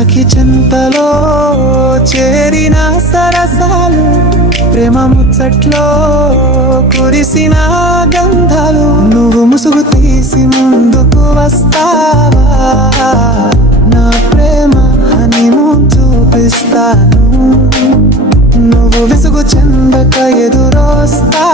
సఖి చింతలో చేరిన సరసాలు, ప్రేమ ముచ్చట్లో కురిసిన గంధాలు. నువ్వు ముసుగు తీసి ముందుకు వస్తావా, నా ప్రేమ హనీమూన్ చూపిస్తాను. నువ్వు విసుగు చెందక ఎదురొస్తా